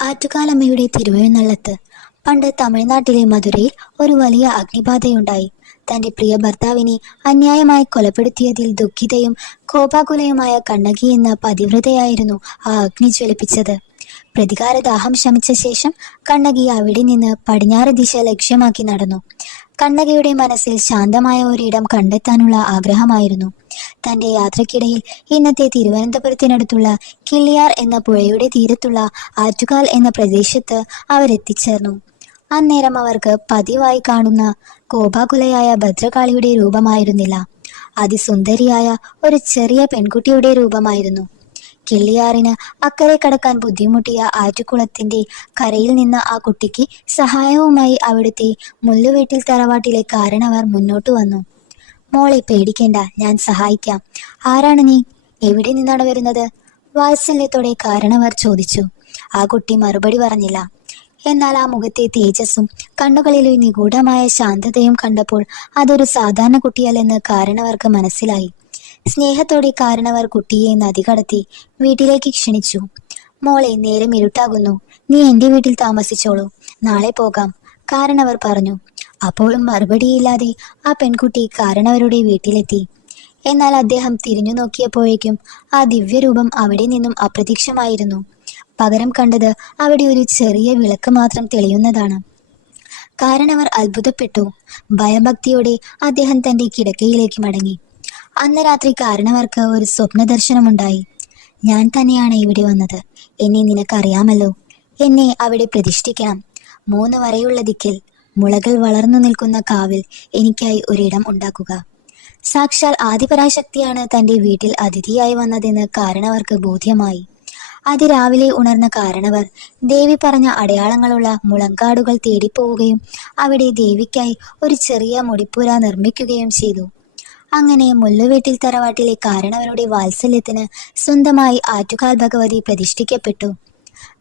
ആറ്റുകാലമ്മയുടെ തിരുവഴുന്നള്ളത്ത് പണ്ട് തമിഴ്നാട്ടിലെ മധുരയിൽ ഒരു വലിയ അഗ്നിബാധയുണ്ടായി. തന്റെ പ്രിയ ഭർത്താവിനെ അന്യായമായി കൊലപ്പെടുത്തിയതിൽ ദുഃഖിതയും കോപാകുലയുമായ കണ്ണകി എന്ന പതിവ്രതയായിരുന്നു ആ അഗ്നി ജ്വലിപ്പിച്ചത്. പ്രതികാരദാഹം ശമിച്ച ശേഷം കണ്ണകി അവിടെ നിന്ന് പടിഞ്ഞാറ് ദിശ ലക്ഷ്യമാക്കി നടന്നു. കണ്ണകിയുടെ മനസ്സിൽ ശാന്തമായ ഒരിടം കണ്ടെത്താനുള്ള ആഗ്രഹമായിരുന്നു. തന്റെ യാത്രക്കിടയിൽ ഇന്നത്തെ തിരുവനന്തപുരത്തിനടുത്തുള്ള കിള്ളിയാർ എന്ന പുഴയുടെ തീരത്തുള്ള ആറ്റുകാൽ എന്ന പ്രദേശത്ത് അവരെത്തിച്ചേർന്നു. അന്നേരം അവർക്ക് പതിവായി കാണുന്ന കോപാകുലയായ ഭദ്രകാളിയുടെ രൂപമായിരുന്നില്ല. അതിസുന്ദരിയായ ഒരു ചെറിയ പെൺകുട്ടിയുടെ രൂപമായിരുന്നു. കിള്ളിയാറിന് അക്കരെ കടക്കാൻ ബുദ്ധിമുട്ടിയ ആറ്റുകുളത്തിന്റെ കരയിൽ നിന്ന് ആ കുട്ടിക്ക് സഹായവുമായി അവിടുത്തെ മുല്ലുവീട്ടിൽ തറവാട്ടിലെ കാരണവർ മുന്നോട്ട് വന്നു. മോളെ പേടിക്കേണ്ട ഞാൻ സഹായിക്കാം. ആരാണ് നീ? എവിടെ നിന്നാണ് വരുന്നത്? വാത്സല്യത്തോടെ കാരണവർ ചോദിച്ചു. ആ കുട്ടി മറുപടി പറഞ്ഞില്ല. എന്നാൽ ആ മുഖത്തെ തേജസ്സും കണ്ണുകളിലെ നിഗൂഢമായ ശാന്തതയും കണ്ടപ്പോൾ അതൊരു സാധാരണ കുട്ടിയല്ലെന്ന് കാരണവർക്ക് മനസ്സിലായി. സ്നേഹത്തോടെ കാരണവർ കുട്ടിയെ നദി കടത്തി വീട്ടിലേക്ക് ക്ഷണിച്ചു. മോളെ നേരം ഇരുട്ടാകുന്നു. നീ എന്റെ വീട്ടിൽ താമസിച്ചോളൂ. നാളെ പോകാം കാരണവർ പറഞ്ഞു. അപ്പോഴും മറുപടിയില്ലാതെ ആ പെൺകുട്ടി കാരണവരുടെ വീട്ടിലെത്തി. എന്നാൽ അദ്ദേഹം തിരിഞ്ഞു നോക്കിയപ്പോഴേക്കും ആ ദിവ്യരൂപം അവിടെ നിന്നും അപ്രത്യക്ഷമായിരുന്നു. പകരം കണ്ടത് അവിടെ ഒരു ചെറിയ വിളക്ക് മാത്രം തെളിയുന്നതാണ്. കാരണവർ അത്ഭുതപ്പെട്ടു. ഭയഭക്തിയോടെ അദ്ദേഹം തന്റെ കിടക്കയിലേക്ക് മടങ്ങി. അന്ന് രാത്രി കാരണവർക്ക് ഒരു സ്വപ്ന ദർശനമുണ്ടായി ഞാൻ തന്നെയാണ് ഇവിടെ വന്നത്. എന്നെ നിനക്കറിയാമല്ലോ. എന്നെ അവിടെ പ്രതിഷ്ഠിക്കണം. മൂന്ന് വരെയുള്ള ദിക്കിൽ മുളകൾ വളർന്നു നിൽക്കുന്ന കാവിൽ എനിക്കായി ഒരിടം ഉണ്ടാക്കുക. സാക്ഷാൽ ആദിപരാശക്തിയാണ് തന്റെ വീട്ടിൽ അതിഥിയായി വന്നതെന്ന് കാരണവർക്ക് ബോധ്യമായി. അതിരാവിലെ ഉണർന്ന കാരണവർ ദേവി പറഞ്ഞ അടയാളങ്ങളുള്ള മുളങ്കാടുകൾ തേടിപ്പോവുകയും അവിടെ ദേവിക്കായി ഒരു ചെറിയ മുടിപ്പുര നിർമ്മിക്കുകയും ചെയ്തു. അങ്ങനെ മുല്ലുവീട്ടിൽ തറവാട്ടിലെ കാരണവരുടെ വാത്സല്യത്തിന് സ്വന്തമായി ആറ്റുകാൽ ഭഗവതി പ്രതിഷ്ഠിക്കപ്പെട്ടു.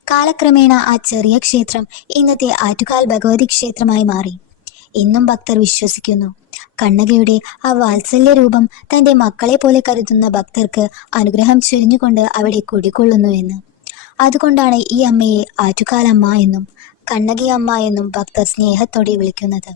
കാലക്രമേണ ആ ചെറിയ ക്ഷേത്രം ഇന്നത്തെ ആറ്റുകാൽ ഭഗവതി ക്ഷേത്രമായി മാറി. ഇന്നും ഭക്തർ വിശ്വസിക്കുന്നു. കണ്ണകയുടെ ആ വാത്സല്യ രൂപം തന്റെ മക്കളെ പോലെ കരുതുന്ന ഭക്തർക്ക് അനുഗ്രഹം ചൊരിഞ്ഞുകൊണ്ട് അവിടെ കുടികൊള്ളുന്നു എന്ന്. അതുകൊണ്ടാണ് ഈ അമ്മയെ ആറ്റുകാലമ്മ എന്നും കണ്ണകി അമ്മ എന്നും ഭക്തർ സ്നേഹത്തോടെ വിളിക്കുന്നത്.